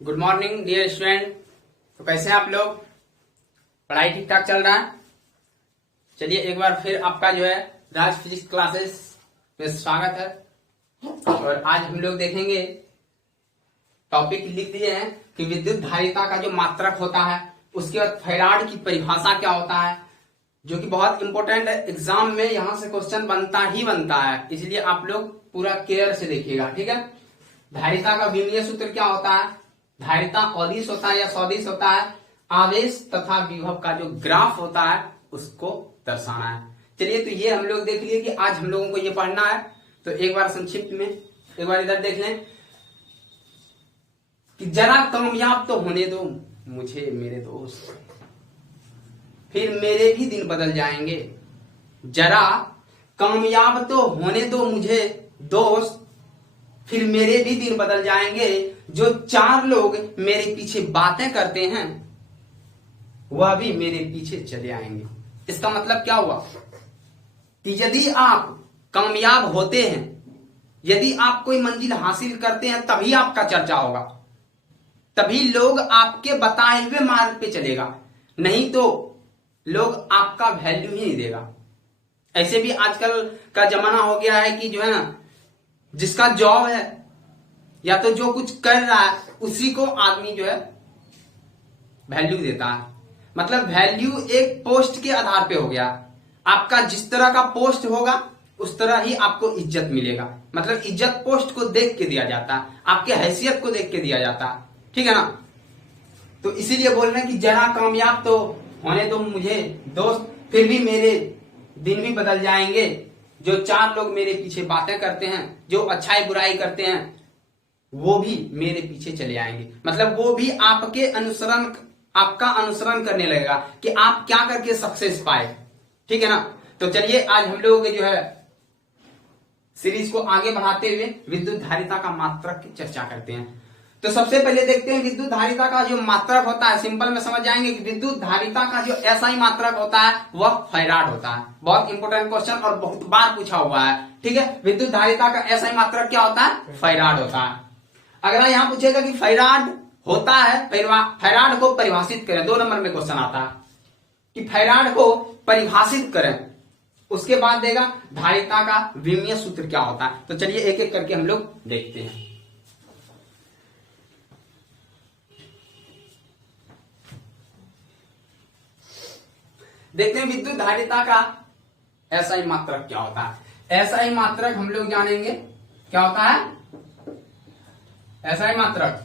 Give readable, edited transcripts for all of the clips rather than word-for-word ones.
Good morning dear student. तो कैसे हैं आप लोग? पढ़ाई ठीक ठाक चल रहा है? चलिए एक बार फिर आपका जो है राज फिजिक्स क्लासेस में स्वागत है। और आज हम लोग देखेंगे, टॉपिक लिख दिए हैं कि विद्युत धारिता का जो मात्रक होता है, उसके बाद फैराड की परिभाषा क्या होता है, जो कि बहुत इंपॉर्टेंट है। एग्जाम में यहां से क्वेश्चन बनता ही बनता है, इसलिए आप लोग पूरा केयर से देखिएगा, ठीक है। धारिता का विमीय सूत्र क्या होता है? धारिता अदिश होता है या सदिश होता है? आवेश तथा विभव का जो ग्राफ होता है उसको दर्शाना है। चलिए तो ये हम लोग देख लिए कि आज हम लोगों को ये पढ़ना है। तो एक बार संक्षिप्त में एक बार इधर देख लें कि जरा कामयाब तो होने दो मुझे मेरे दोस्त, फिर मेरे भी दिन बदल जाएंगे। जरा कामयाब तो होने दो मुझे दोस्त, फिर मेरे भी दिन बदल जाएंगे। जो चार लोग मेरे पीछे बातें करते हैं वह भी मेरे पीछे चले आएंगे। इसका मतलब क्या हुआ कि यदि आप कामयाब होते हैं, यदि आप कोई मंजिल हासिल करते हैं, तभी आपका चर्चा होगा, तभी लोग आपके बताए हुए मार्ग पे चलेगा, नहीं तो लोग आपका वैल्यू ही नहीं देगा। ऐसे भी आजकल का जमाना हो गया है कि जो है ना, जिसका जॉब है या तो जो कुछ कर रहा है उसी को आदमी जो है वैल्यू देता है। मतलब वैल्यू एक पोस्ट के आधार पे हो गया। आपका जिस तरह का पोस्ट होगा उस तरह ही आपको इज्जत मिलेगा। मतलब इज्जत पोस्ट को देख के दिया जाता है, आपके हैसियत को देख के दिया जाता है, ठीक है ना। तो इसीलिए बोल रहे हैं कि जरा कामयाब तो होने दो मुझे दोस्त, फिर भी मेरे दिन भी बदल जाएंगे। जो चार लोग मेरे पीछे बातें करते हैं, जो अच्छाई बुराई करते हैं, वो भी मेरे पीछे चले आएंगे। मतलब वो भी आपका अनुसरण करने लगेगा कि आप क्या करके सक्सेस पाए, ठीक है ना। तो चलिए आज हम लोग जो है सीरीज को आगे बढ़ाते हुए विद्युत धारिता का मात्रक की चर्चा करते हैं। तो सबसे पहले देखते हैं विद्युत धारिता का जो मात्रक होता है। सिंपल में समझ जाएंगे कि विद्युत धारिता का जो एसआई मात्रक होता है वह फैराड होता है। बहुत इंपॉर्टेंट क्वेश्चन और बहुत बार पूछा हुआ है, ठीक है। विद्युत धारिता का एसआई मात्रक क्या होता है? फैराड होता है। अगर यहां पूछेगा कि फैराड होता है, फैराड को परिभाषित करें, 2 नंबर में क्वेश्चन आता है कि फैराड को परिभाषित करें, उसके बाद देगा धारिता का विमीय सूत्र क्या होता है। तो चलिए एक एक करके हम लोग देखते हैं। देखते हैं विद्युत धारिता का एसआई मात्रक क्या होता है। एसआई मात्रक हम लोग जानेंगे क्या होता है। एसआई मात्रक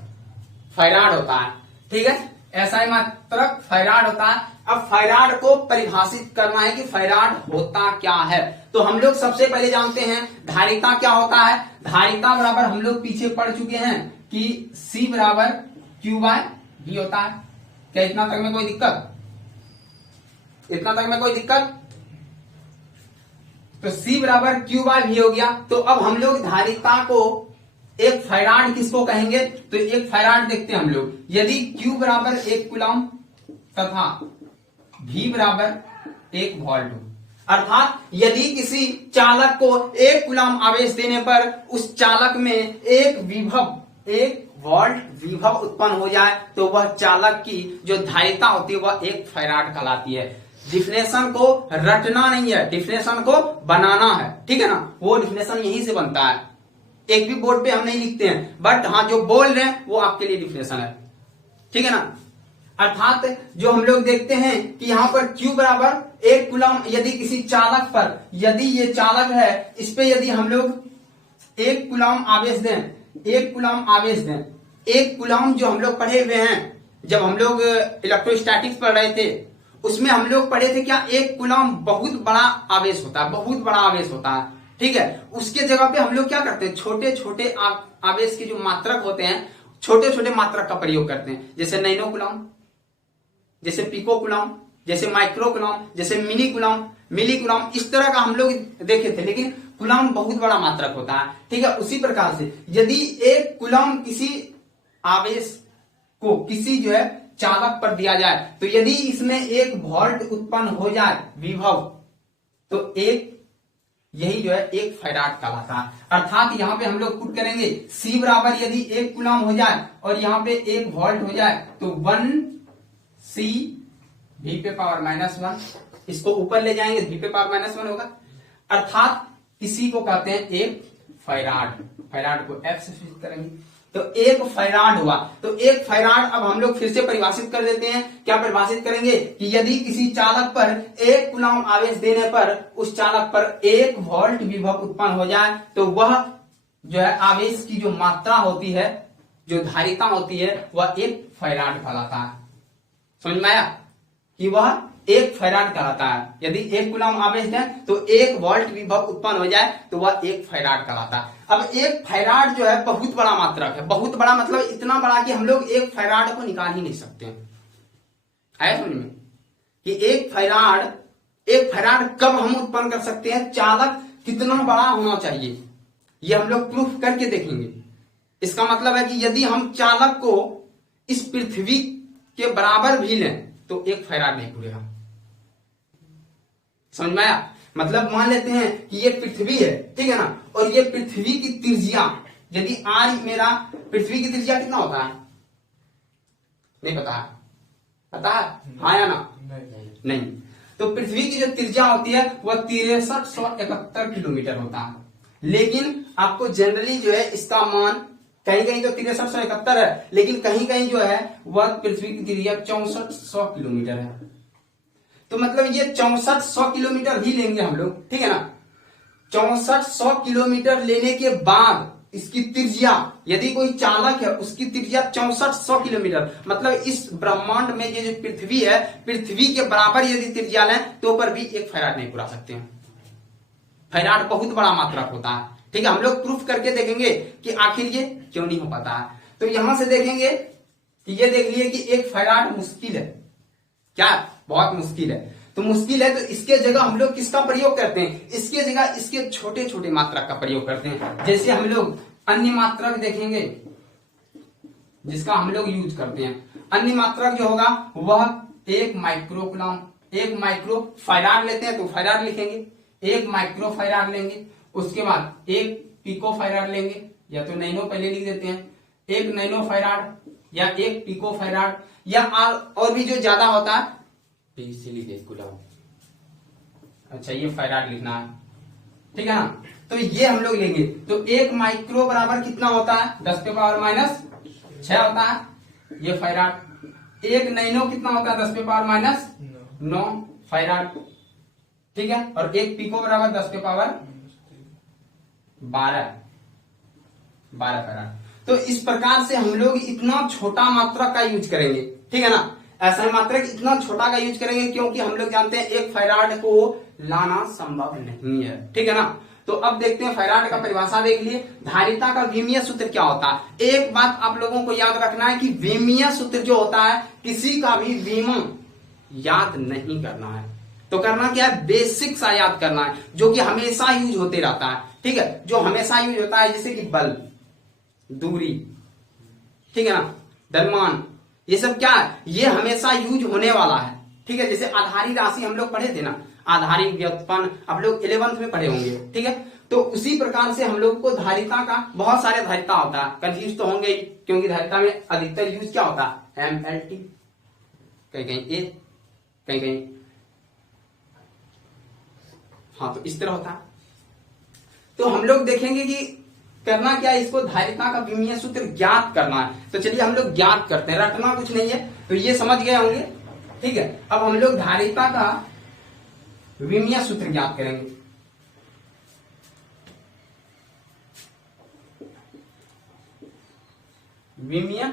फैराड होता है, ठीक है। एसआई मात्रक फैराड होता है। अब फैराड को परिभाषित करना है कि फैराड होता क्या है। तो हम लोग सबसे पहले जानते हैं धारिता क्या होता है। धारिता बराबर हम लोग पीछे पढ़ चुके हैं कि C बराबर Q बाय V होता है। क्या इतना तक में कोई दिक्कत? इतना तक में कोई दिक्कत? तो C बराबर Q बाय V हो गया। तो अब हम लोग धारिता को एक फैराड किसको कहेंगे? तो एक फैराड देखते हैं हम लोग। यदि Q बराबर 1 कूलम तथा V बराबर 1 वोल्ट, अर्थात यदि किसी चालक को 1 कूलम आवेश देने पर उस चालक में एक वोल्ट विभव उत्पन्न हो जाए, तो वह चालक की जो धारिता होती है वह 1 फैराड कहलाती है। डिफिनेशन को रटना नहीं है, डिफिनेशन को बनाना है, ठीक है ना। वो डिफिनेशन यहीं से बनता है, एक भी बोर्ड पे हम नहीं लिखते हैं, बट हाँ जो बोल रहे हैं वो आपके लिए डिफिनेशन है, ठीक है ना। अर्थात जो हम लोग देखते हैं कि यहां पर Q बराबर 1 कूलम, यदि किसी चालक पर, यदि ये चालक है, इस पे यदि हम लोग 1 कूलम आवेश दें, 1 कूलम आवेश दें, 1 कूलम जो हम लोग पढ़े हुए हैं, जब हम लोग इलेक्ट्रोस्टैटिक्स पढ़ रहे थे उसमें हम लोग पढ़े थे क्या, 1 कूलम बहुत बड़ा आवेश होता है, बहुत बड़ा आवेश होता है, ठीक है। उसके जगह पे हम लोग क्या करते हैं, छोटे छोटे आवेश के जो मात्रक होते हैं, छोटे छोटे मात्रक का प्रयोग करते हैं। जैसे नैनो कूलम, जैसे पिको कूलम, जैसे माइक्रो कूलम, जैसे मिली कूलम, इस तरह का हम लोग देखे थे। लेकिन कूलम बहुत बड़ा मात्रक होता है, ठीक है। उसी प्रकार से यदि 1 कूलम किसी आवेश को किसी जो है चालक पर दिया जाए, तो यदि इसमें 1 वोल्ट उत्पन्न हो जाए विभव, तो यही जो है 1 फैराड कहलाता है। अर्थात यहाँ पे हम लोग पुट करेंगे C बराबर यदि 1 कूलम हो जाए और यहाँ पे 1 वोल्ट हो जाए तो 1 C V पे पावर -1, इसको ऊपर ले जाएंगे V पे पावर -1 होगा। अर्थात इसी को कहते हैं 1 फैराड। फैराड को F से सूचित करेंगे तो 1 फैराड हुआ। तो 1 फैराड अब हम लोग फिर से परिभाषित कर देते हैं। क्या परिभाषित करेंगे कि यदि किसी चालक पर 1 कूलम आवेश देने पर उस चालक पर 1 वोल्ट विभव उत्पन्न हो जाए तो वह जो है आवेश की जो मात्रा होती है, जो धारिता होती है, वह 1 फैराड कहलाता है। समझ में आया कि वह 1 फैराड कहलाता है। यदि 1 कूलम आवेश दें तो 1 वोल्ट विभव उत्पन्न हो जाए तो वह 1 फैराड कहलाता है। अब 1 फैराड जो है बहुत बड़ा मात्रक है। बहुत बड़ा मतलब इतना बड़ा कि हम लोग 1 फैराड को निकाल ही नहीं सकते। आया समझ में कि 1 फैराड कब हम उत्पन्न कर सकते हैं, चालक कितना बड़ा होना चाहिए, ये हम लोग प्रूफ करके देखेंगे। इसका मतलब है कि यदि हम चालक को इस पृथ्वी के बराबर भी लें तो 1 फैराड नहीं पूरेगा। समझ में आया? मतलब मान लेते हैं कि ये पृथ्वी है, ठीक है ना, और ये पृथ्वी की त्रिज्या, यदि r मेरा पृथ्वी की त्रिज्या कितना होता है नहीं पता है? पता है? हाँ या ना? नहीं। तो पृथ्वी की जो त्रिज्या होती है वह 6371 किलोमीटर होता है। लेकिन आपको जनरली जो है इसका मान कहीं कहीं तो 6371 है, लेकिन कहीं कहीं जो है वह पृथ्वी की त्रिज्या 6400 किलोमीटर है। तो मतलब ये 6400 किलोमीटर ही लेंगे हम लोग, ठीक है ना। 6400 किलोमीटर लेने के बाद इसकी त्रिज्या, यदि कोई चालक है उसकी त्रिज्या 6400 किलोमीटर, मतलब इस ब्रह्मांड में ये जो पृथ्वी है, पृथ्वी के बराबर यदि त्रिज्या लें तो पर भी 1 फैराड नहीं पूरा सकते हैं। फैराड बहुत बड़ा मात्रक होता है, ठीक है। हम लोग प्रूफ करके देखेंगे कि आखिर ये क्यों नहीं हो पाता है। तो यहां से देखेंगे कि ये देख लिए कि 1 फैराड मुश्किल है, क्या बहुत मुश्किल है। तो मुश्किल है तो इसके जगह हम लोग किसका प्रयोग करते हैं, इसके जगह इसके छोटे छोटे मात्रक का प्रयोग करते हैं। जैसे हम लोग अन्य मात्रक देखेंगे जिसका हम लोग यूज करते हैं। अन्य मात्रक जो होगा वह 1 माइक्रोकूलम, 1 माइक्रो फैराड लेते हैं तो फैराड लिखेंगे, 1 माइक्रो फैराड लेंगे, उसके बाद 1 पिको फैराड लेंगे, या तो नैनो पहले लिख देते हैं, 1 नैनो फैराड या 1 पिको फैराड, या और भी जो ज्यादा होता है अच्छा ये फैराड लिखना है, ठीक है ना। तो ये हम लोग लेंगे। तो 1 माइक्रो बराबर कितना होता है 10 के पावर -6 होता है ये फैराड। 1 नैनो कितना होता है 10 के पावर -9 फैराड, ठीक है। और 1 पिको बराबर 10 के पावर 12 फैराड। तो इस प्रकार से हम लोग इतना छोटा मात्रक का यूज करेंगे, ठीक है ना। ऐसा मात्रक इतना छोटा का यूज करेंगे क्योंकि हम लोग जानते हैं 1 फैराड को लाना संभव नहीं है, ठीक है ना। तो अब देखते हैं फैराड का परिभाषा देख लिए। धारिता का विमीय सूत्र क्या होता है। एक बात आप लोगों को याद रखना है कि विमीय सूत्र जो होता है किसी का भी विमा याद नहीं करना है। तो करना क्या है, बेसिक सा याद करना है जो कि हमेशा यूज होते रहता है, ठीक है। जो हमेशा यूज होता है जैसे कि बल, दूरी, ठीक है ना, द्रव्यमान, ये सब क्या है, ये हमेशा यूज होने वाला है, ठीक है। जैसे आधारी राशि हम लोग पढ़े थे ना, आधारी व्युत्पन्न आप लोग 11th में पढ़े होंगे, ठीक है। तो उसी प्रकार से हम लोग को धारिता का बहुत सारे धारिता होता है, कंफ्यूज तो होंगे क्योंकि धारिता में अधिकतर यूज क्या होता है MLT, कहीं कहीं ए, कहीं कहीं हाँ, तो इस तरह होता है। तो हम लोग देखेंगे कि करना क्या है, इसको धारिता का विमीय सूत्र ज्ञात करना है। तो चलिए हम लोग ज्ञात करते हैं, रटना कुछ नहीं है, तो ये समझ गए होंगे, ठीक है। अब हम लोग धारिता का विमीय सूत्र ज्ञात करेंगे। विमीय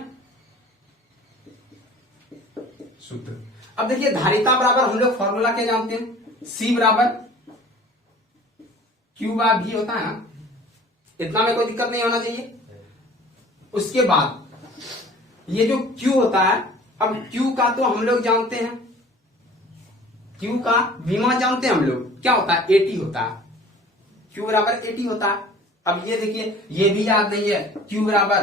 सूत्र, अब देखिए धारिता बराबर हम लोग फॉर्मूला क्या जानते हैं, C बराबर Q/V होता है ना, इतना में कोई दिक्कत नहीं होना चाहिए। उसके बाद ये जो Q होता है, अब Q का तो हम लोग जानते हैं, Q का विमा जानते हैं हम लोग, क्या होता है AT होता है, Q बराबर AT होता है। अब ये देखिए ये भी याद नहीं है, Q बराबर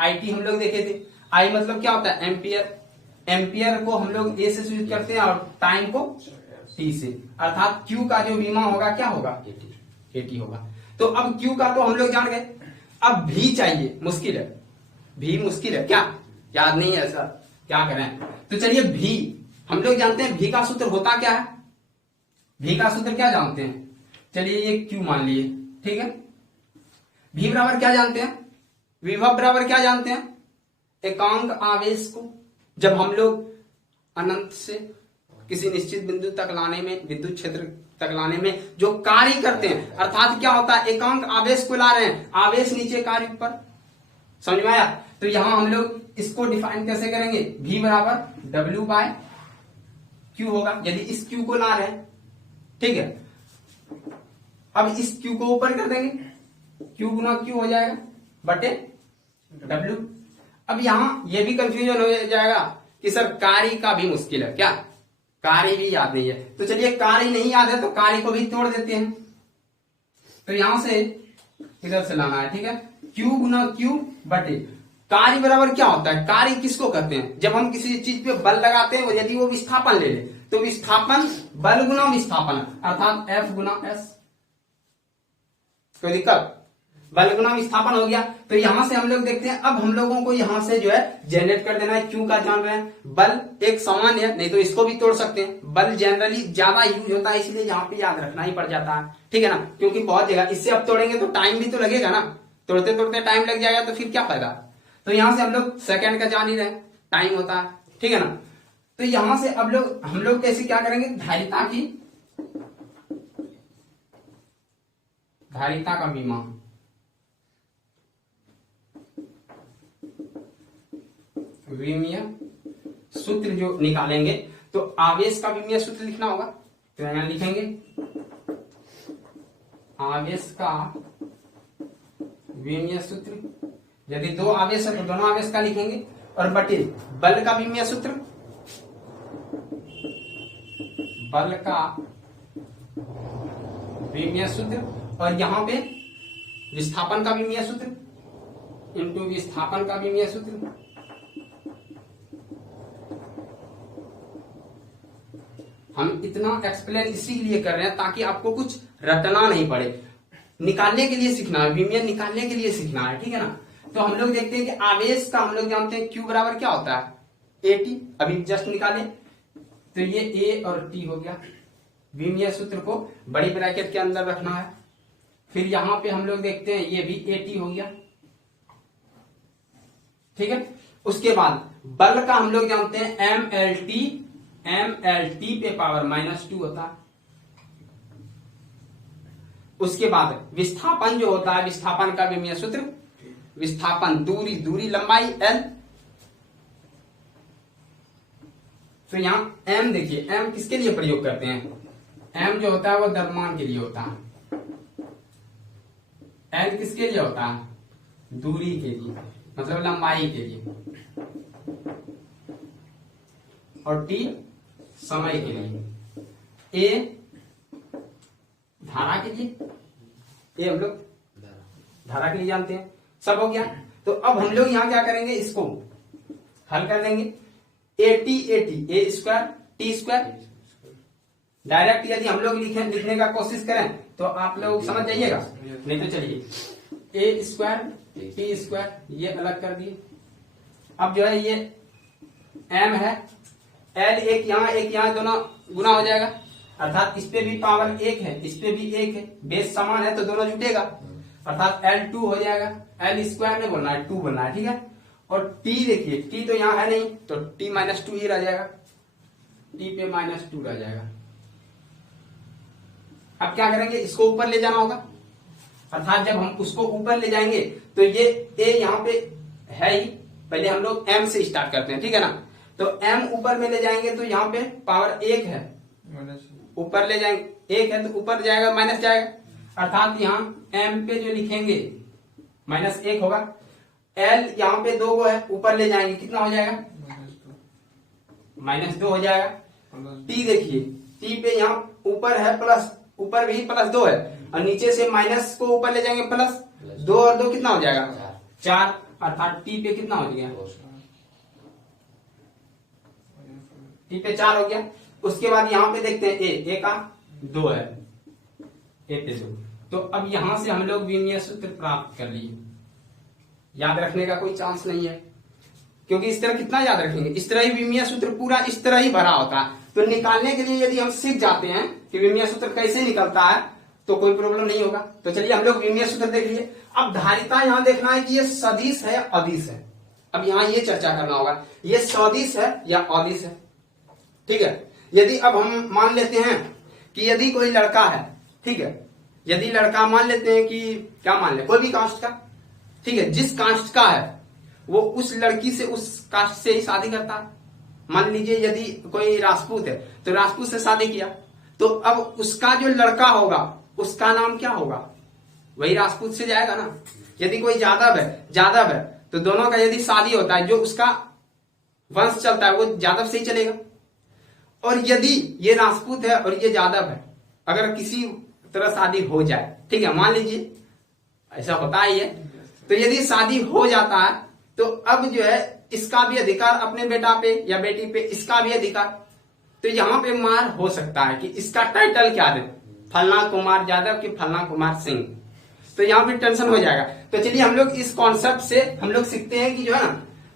IT हम लोग देखे थे, I मतलब क्या होता है एम्पियर, एम्पियर को हम लोग A से सूचित करते हैं और टाइम को T से, अर्थात Q का जो विमा होगा क्या होगा AT, 80 होगा। तो अब Q का तो हम लोग जान गए, अब V चाहिए, मुश्किल है, V मुश्किल है, क्या याद नहीं है सर, क्या करें। तो चलिए V हम लोग जानते हैं, V का सूत्र होता क्या है, V का सूत्र क्या जानते हैं, चलिए ये Q मान लिए, ठीक है। V बराबर क्या जानते हैं, विभव बराबर क्या जानते हैं, एकांक आवेश को जब हम लोग अनंत से किसी निश्चित बिंदु तक लाने में, विद्युत क्षेत्र तक लाने में जो कार्य करते हैं, अर्थात क्या होता है, एकांक आवेश को ला रहे हैं, आवेश नीचे कार्य ऊपर, समझ में आया। तो यहां हम लोग इसको डिफाइन कैसे करेंगे, V बराबर W बाय Q होगा, यदि इस Q को ला रहे हैं, ठीक है। अब इस Q को ऊपर कर देंगे, Q गुना Q हो जाएगा बटे W। अब यहां ये भी कंफ्यूजन हो जाएगा कि सर कार्य का भी मुश्किल है, क्या कार्य भी याद नहीं है, तो चलिए कार्य नहीं याद है तो कार्य को भी तोड़ देते हैं। तो यहां से इधर से लाना है, ठीक है, Q गुना Q बटे कार्य बराबर क्या होता है, कार्य किसको कहते हैं, जब हम किसी चीज पे बल लगाते हैं, यदि वो विस्थापन ले ले तो विस्थापन बल गुना विस्थापन, अर्थात F गुना S। कोई दिक्कत, बल गुना विस्थापन हो गया। तो यहां से हम लोग देखते हैं, अब हम लोगों को यहां से जो है जनरेट कर देना है, Q का जान रहे हैं, बल एक समान है, नहीं तो इसको भी तोड़ सकते हैं, बल जनरली ज्यादा यूज होता है इसलिए यहाँ पे याद रखना ही पड़ जाता है, ठीक है ना, क्योंकि बहुत जगह इससे अब तोड़ेंगे तो टाइम भी तो लगेगा ना, तोड़ते तोड़ते टाइम लग जाएगा तो फिर क्या फायदा। तो यहां से हम लोग सेकेंड का जान ही रहे, टाइम होता है, ठीक है ना। तो यहां से अब हम लोग कैसे क्या करेंगे, धारिता का बीमा, विमीय सूत्र जो निकालेंगे, तो आवेश का विमीय सूत्र लिखना होगा, तो यहां लिखेंगे आवेश का विमीय सूत्र, यदि दो आवेश है तो दोनों आवेश का लिखेंगे, और बटे बल का विमीय सूत्र, बल का विमीय सूत्र, और यहां पे विस्थापन का विमीय सूत्र इंटू विस्थापन का विमीय सूत्र। हम इतना एक्सप्लेन इसीलिए कर रहे हैं ताकि आपको कुछ रटना नहीं पड़े, निकालने के लिए सीखना है, विमीय निकालने के लिए सीखना है, ठीक है ना। तो हम लोग देखते हैं कि आवेश का हम लोग जानते हैं Q बराबर क्या होता है, AT, अभी जस्ट निकाले, तो ये A और T हो गया, विमीय सूत्र को बड़ी ब्रैकेट के अंदर रखना है। फिर यहां पे हम लोग देखते हैं ये भी AT हो गया, ठीक है। उसके बाद बल का हम लोग जानते हैं MLT पे पावर -2 होता है। उसके बाद विस्थापन जो होता है, विस्थापन का विमीय सूत्र, विस्थापन दूरी लंबाई L, तो यहां M देखिए, M किसके लिए प्रयोग करते हैं, M जो होता है वो द्रव्यमान के लिए होता है, L किसके लिए होता है, दूरी के लिए, मतलब लंबाई के लिए, और T समय के लिए, A धारा के लिए, ये हम लोग धारा के लिए जानते हैं, सब हो गया। तो अब हम लोग यहां क्या करेंगे, इसको हल कर देंगे, A square T square, direct यदि हम लोग लिखने का कोशिश करें तो आप लोग समझ जाइएगा, नहीं तो चलिए A स्क्वायर T स्क्वायर ये अलग कर दिए। अब जो है ये M है, L एक यहाँ दोनों गुना हो जाएगा, अर्थात इस पे भी पावर 1 है, इस पे भी 1 है, बेस समान है तो दोनों जुटेगा, अर्थात L2 हो जाएगा, L स्क्वायर नहीं बोलना है, 2 बोलना है, ठीक है। और T देखिए, T तो यहाँ है नहीं तो T -2 ही रह जाएगा, T पे -2 रह जाएगा। अब क्या करेंगे, इसको ऊपर ले जाना होगा, अर्थात जब हम उसको ऊपर ले जाएंगे तो ये A यहाँ पे है ही, पहले हम लोग M से स्टार्ट करते हैं, ठीक है ना। तो M ऊपर में ले जाएंगे तो यहाँ पे पावर 1 है, ऊपर ले जाएंगे 1 है तो ऊपर जाएगा माइनस जाएगा, अर्थात यहाँ M पे जो लिखेंगे -1 होगा, L यहाँ पे 2 गो है, ऊपर ले जाएंगे कितना हो जाएगा, -2 हो जाएगा। T देखिए, T पे यहाँ ऊपर है प्लस, ऊपर भी +2 है, और नीचे से माइनस को ऊपर ले जाएंगे प्लस, 2 और 2 कितना हो जाएगा, 4, अर्थात T पे कितना हो गया, T पे 4 हो गया। उसके बाद यहाँ पे देखते हैं A का 2 है, A पे 2, तो अब यहां से हम लोग विमीय सूत्र प्राप्त कर लिए। याद रखने का कोई चांस नहीं है, क्योंकि इस तरह कितना याद रखेंगे, इस तरह ही विमीय सूत्र पूरा इस तरह ही भरा होता है। तो निकालने के लिए यदि हम सीख जाते हैं कि विमीय सूत्र कैसे निकलता है तो कोई प्रॉब्लम नहीं होगा। तो चलिए हम लोग विमीय सूत्र देख लिए। अब धारिता यहां देखना है कि ये सदिश है अदिश है। अब यहां ये चर्चा करना होगा ये सदिश है या अदिश है। ठीक है, यदि अब हम मान लेते हैं कि यदि कोई लड़का है, ठीक है, यदि लड़का मान लेते हैं कि क्या मान ले, कोई भी कास्ट का, ठीक है, जिस कास्ट का है वो उस लड़की से उस कास्ट से ही शादी करता है। मान लीजिए यदि कोई राजपूत है तो राजपूत से शादी किया, तो अब उसका जो लड़का होगा उसका नाम क्या होगा, वही राजपूत से जाएगा ना। यदि कोई यादव है तो दोनों का यदि शादी होता है, जो उसका वंश चलता है वो यादव से ही चलेगा। और यदि ये राजपूत है और ये यादव है, अगर किसी तरह शादी हो जाए, ठीक है, मान लीजिए ऐसा होता ही है, तो यदि शादी हो जाता है तो अब जो है इसका भी अधिकार अपने बेटा पे या बेटी पे, इसका भी अधिकार। तो यहां पे मार हो सकता है कि इसका टाइटल क्या दे, फलना कुमार यादव की फलना कुमार सिंह, तो यहां पे टेंशन हो जाएगा। तो चलिए हम लोग इस कॉन्सेप्ट से हम लोग सीखते हैं कि जो है ना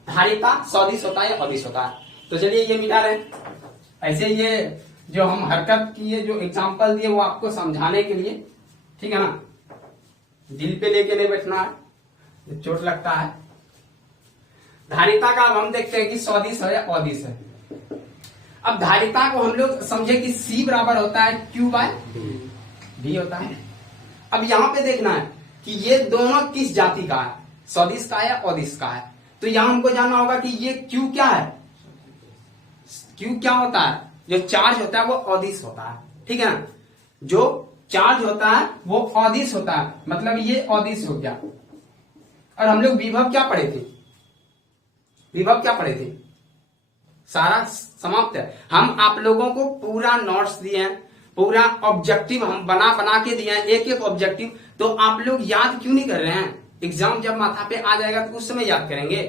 धारिता सदिश होता है या अदिश होता है। तो चलिए ये मिटा रहे हैं। ऐसे ये जो हम हरकत की है, जो एग्जाम्पल दिए वो आपको समझाने के लिए, ठीक है ना, दिल पे लेके नहीं बैठना है, चोट लगता है। धारिता का अब हम देखते हैं कि सदिश है या अदिश है। अब धारिता को हम लोग समझे कि C बराबर होता है Q/V होता है। अब यहां पे देखना है कि ये दोनों किस जाति का है, सदिश का या अदिश का है। तो यहां हमको जानना होगा कि ये Q क्या है, Q क्या होता है, जो चार्ज होता है वो अदिश होता है, ठीक है ना, जो चार्ज होता है वो अदिश होता है, मतलब ये अदिश हो गया। और हम लोग विभव क्या पढ़े थे, विभव क्या पढ़े थे, सारा समाप्त है। हम आप लोगों को पूरा नोट्स दिए हैं, पूरा ऑब्जेक्टिव हम बना के दिए हैं, एक एक ऑब्जेक्टिव। तो आप लोग याद क्यों नहीं कर रहे हैं, एग्जाम जब माथा पे आ जाएगा तो उस समय याद करेंगे।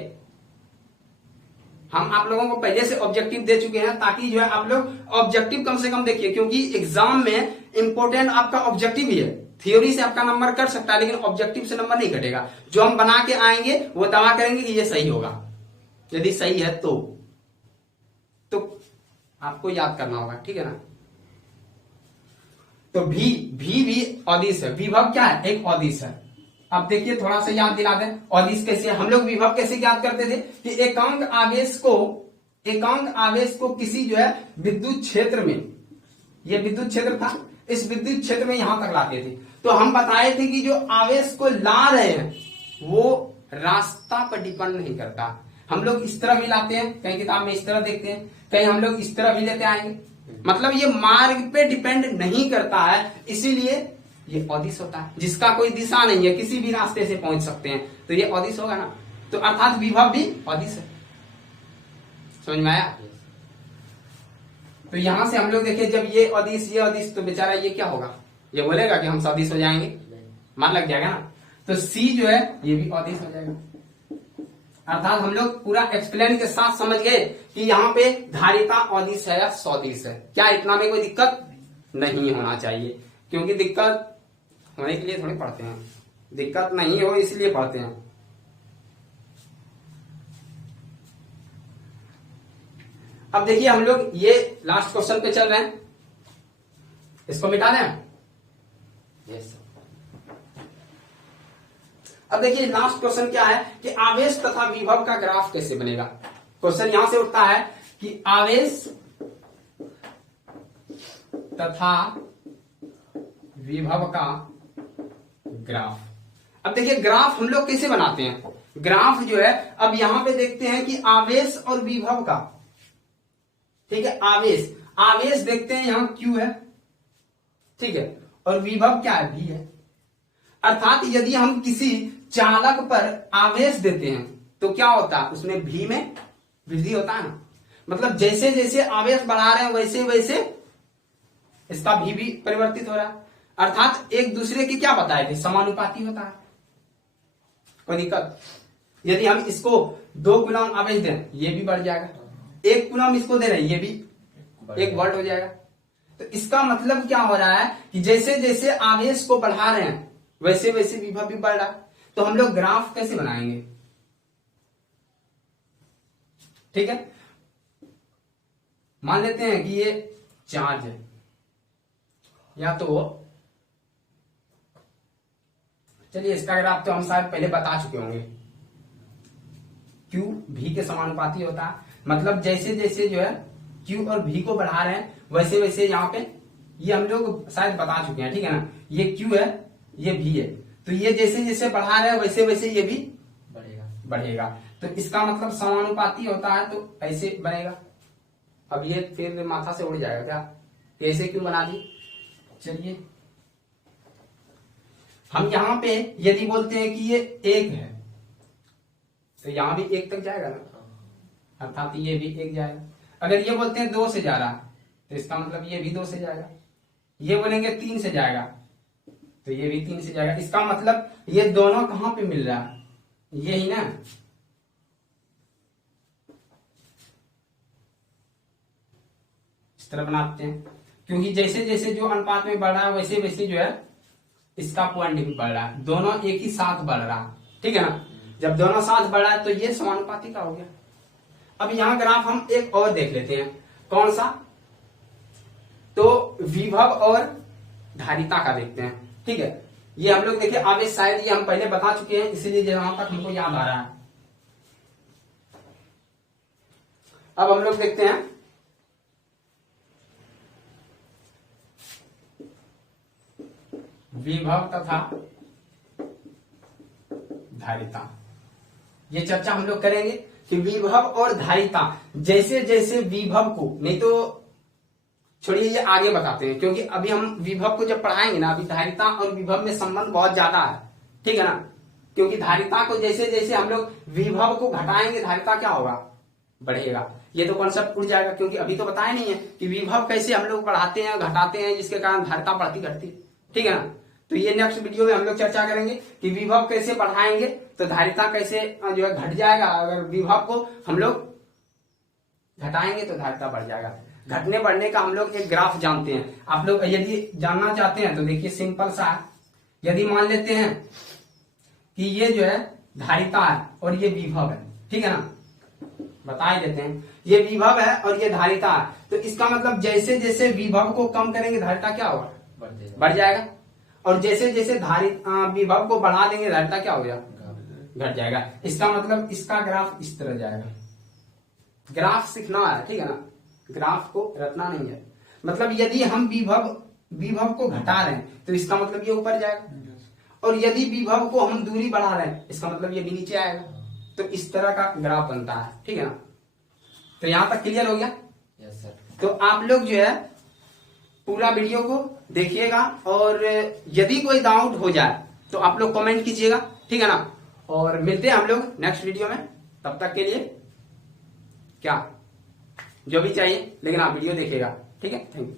हम आप लोगों को पहले से ऑब्जेक्टिव दे चुके हैं, ताकि जो है आप लोग ऑब्जेक्टिव कम से कम देखिए, क्योंकि एग्जाम में इंपॉर्टेंट आपका ऑब्जेक्टिव ही है। थ्योरी से आपका नंबर कट सकता है, लेकिन ऑब्जेक्टिव से नंबर नहीं कटेगा। जो हम बना के आएंगे वो दावा करेंगे कि ये सही होगा, यदि सही है तो आपको याद करना होगा, ठीक है ना। तो भी अदिश है, विभव क्या है, एक अदिश है। अब देखिए थोड़ा सा याद दिला दें, अदिश कैसे, हम लोग विभव कैसे याद करते थे कि एकांक आवेश को किसी जो है विद्युत क्षेत्र में, ये विद्युत क्षेत्र था, इस विद्युत क्षेत्र में यहां तक लाते थे। तो हम बताए थे कि जो आवेश को ला रहे हैं वो रास्ता पर डिपेंड नहीं करता। हम लोग इस तरह भी लाते हैं, कहीं किताब में इस तरह देखते हैं, कहीं हम लोग इस तरह भी लेते आएंगे, मतलब ये मार्ग पे डिपेंड नहीं करता है, इसीलिए ये अदिश होता है। जिसका कोई दिशा नहीं है, किसी भी रास्ते से पहुंच सकते हैं, तो ये अदिश होगा ना। तो अर्थात विभव भी अदिश है, समझ में आया। तो यहां से हम लोग देखें, जब ये अदिश तो बेचारा ये क्या होगा, ये बोलेगा कि हम सदिश हो जाएंगे, मार लग जाएगा ना। तो C जो है ये भी अदिश हो जाएगा। अर्थात हम लोग पूरा एक्सप्लेन के साथ समझ गए कि यहाँ पे धारिता अदिश है या सदिश है। क्या इतना में कोई दिक्कत नहीं होना चाहिए, क्योंकि दिक्कत होने के लिए थोड़ी पढ़ते हैं, दिक्कत नहीं हो इसलिए पढ़ते हैं। अब देखिए हम लोग ये लास्ट क्वेश्चन पे चल रहे हैं, इसको मिटा दें। यस। अब देखिए लास्ट क्वेश्चन क्या है कि आवेश तथा विभव का ग्राफ कैसे बनेगा। क्वेश्चन यहां से उठता है कि आवेश तथा विभव का ग्राफ। अब देखिए ग्राफ हम लोग कैसे बनाते हैं, ग्राफ जो है, अब यहां पे देखते हैं कि आवेश और विभव का, ठीक है, आवेश देखते हैं यहां Q है, ठीक है, और विभव क्या है, V है। अर्थात यदि हम किसी चालक पर आवेश देते हैं तो क्या होता है, उसमें V में वृद्धि होता है ना। मतलब जैसे जैसे आवेश बढ़ा रहे हैं वैसे वैसे इसका V भी परिवर्तित हो रहा है। अर्थात एक दूसरे की क्या बताए थे, समानुपाती होता है। कोई दिक्कत, यदि हम इसको 2 कूलम आवेश दें ये भी बढ़ जाएगा, 1 कूलम इसको दे रहे हैं ये भी 1 वोल्ट हो जाएगा। तो इसका मतलब क्या हो रहा है कि जैसे जैसे आवेश को बढ़ा रहे हैं वैसे वैसे विभव भी बढ़ रहा है। तो हम लोग ग्राफ कैसे बनाएंगे? ठीक है, मान लेते हैं कि ये चार्ज है, या तो चलिए इसका ग्राफ तो हम शायद पहले बता चुके होंगे, Q V के समानुपाती होता है। मतलब जैसे जैसे जो है Q और V को बढ़ा रहे हैं वैसे वैसे यहाँ पे ये हम लोग शायद बता चुके हैं, ठीक है ना। ये Q है, ये V है, तो ये जैसे जैसे बढ़ा रहे हैं वैसे वैसे ये भी बढ़ेगा। तो इसका मतलब समानुपाती होता है, तो ऐसे बनेगा। अब ये फिर माथा से उड़ जाएगा क्या, कैसे क्यों बना दी? चलिए हम यहां पे यदि बोलते हैं कि ये 1 है तो यहां भी 1 तक जाएगा ना, अर्थात ये भी 1 जाएगा। अगर ये बोलते हैं 2 से जा रहा तो इसका मतलब ये भी 2 से जाएगा। ये बोलेंगे 3 से जाएगा तो ये भी 3 से जाएगा। इसका मतलब ये दोनों कहां पे मिल रहा है, यही ना। इस तरह बनाते हैं, क्योंकि जैसे जैसे जो अनुपात में बढ़ रहा है वैसे वैसे जो है इसका पॉइंट भी बढ़ रहा है, दोनों एक ही साथ बढ़ रहा है, ठीक है ना। जब दोनों साथ बढ़ रहा है तो ये समानुपाती का हो गया। अब यहां ग्राफ हम एक और देख लेते हैं, कौन सा? तो विभव और धारिता का देखते हैं, ठीक है। ये हम लोग देखिए आवेश, शायद ये हम पहले बता चुके हैं, इसीलिए जहां तक हमको याद आ रहा है। अब हम लोग देखते हैं विभव तथा धारिता। ये चर्चा हम लोग करेंगे कि विभव और धारिता, जैसे जैसे विभव को, नहीं तो छोड़िए ये आगे बताते हैं, क्योंकि अभी हम विभव को जब पढ़ाएंगे ना, अभी धारिता और विभव में संबंध बहुत ज्यादा है, ठीक है ना। क्योंकि धारिता को जैसे जैसे हम लोग विभव को घटाएंगे धारिता क्या होगा, बढ़ेगा। ये तो कॉन्सेप्ट उड़ जाएगा, क्योंकि अभी तो बताया नहीं है कि विभव कैसे हम लोग बढ़ाते हैं घटाते हैं, जिसके कारण धारिता बढ़ती घटती, ठीक है ना। तो ये नेक्स्ट वीडियो में हम लोग चर्चा करेंगे कि विभव कैसे बढ़ाएंगे तो धारिता कैसे जो है घट जाएगा, अगर विभव को हम लोग घटाएंगे तो धारिता बढ़ जाएगा। घटने बढ़ने का हम लोग एक ग्राफ जानते हैं, आप लोग यदि जानना चाहते हैं तो देखिए सिंपल सा है। यदि मान लेते हैं कि ये जो है धारिता है और ये विभव है, ठीक है ना, बता ही देते हैं, ये विभव है और ये धारिता है, तो इसका मतलब जैसे जैसे विभव को कम करेंगे धारिता क्या होगा, बढ़ जाएगा। और जैसे जैसे विभव को बढ़ा देंगे धारिता क्या हो जाएगा, घट जाएगा। इसका मतलब इसका ग्राफ इस तरह जाएगा। ग्राफ सीखना है, ठीक है ना, ग्राफ को रटना नहीं है। मतलब यदि हम विभव को घटा रहे हैं तो इसका मतलब ये ऊपर जाएगा, और यदि विभव को हम दूरी बढ़ा रहे हैं इसका मतलब ये भी नीचे आएगा। तो इस तरह का ग्राफ बनता है, ठीक है ना। तो यहां तक क्लियर हो गया? Yes sir. तो आप लोग जो है पूरा वीडियो को देखिएगा, और यदि कोई डाउट हो जाए तो आप लोग कमेंट कीजिएगा, ठीक है ना। और मिलते हैं हम लोग नेक्स्ट वीडियो में, तब तक के लिए क्या जो भी चाहिए, लेकिन आप वीडियो देखिएगा, ठीक है। Thank you.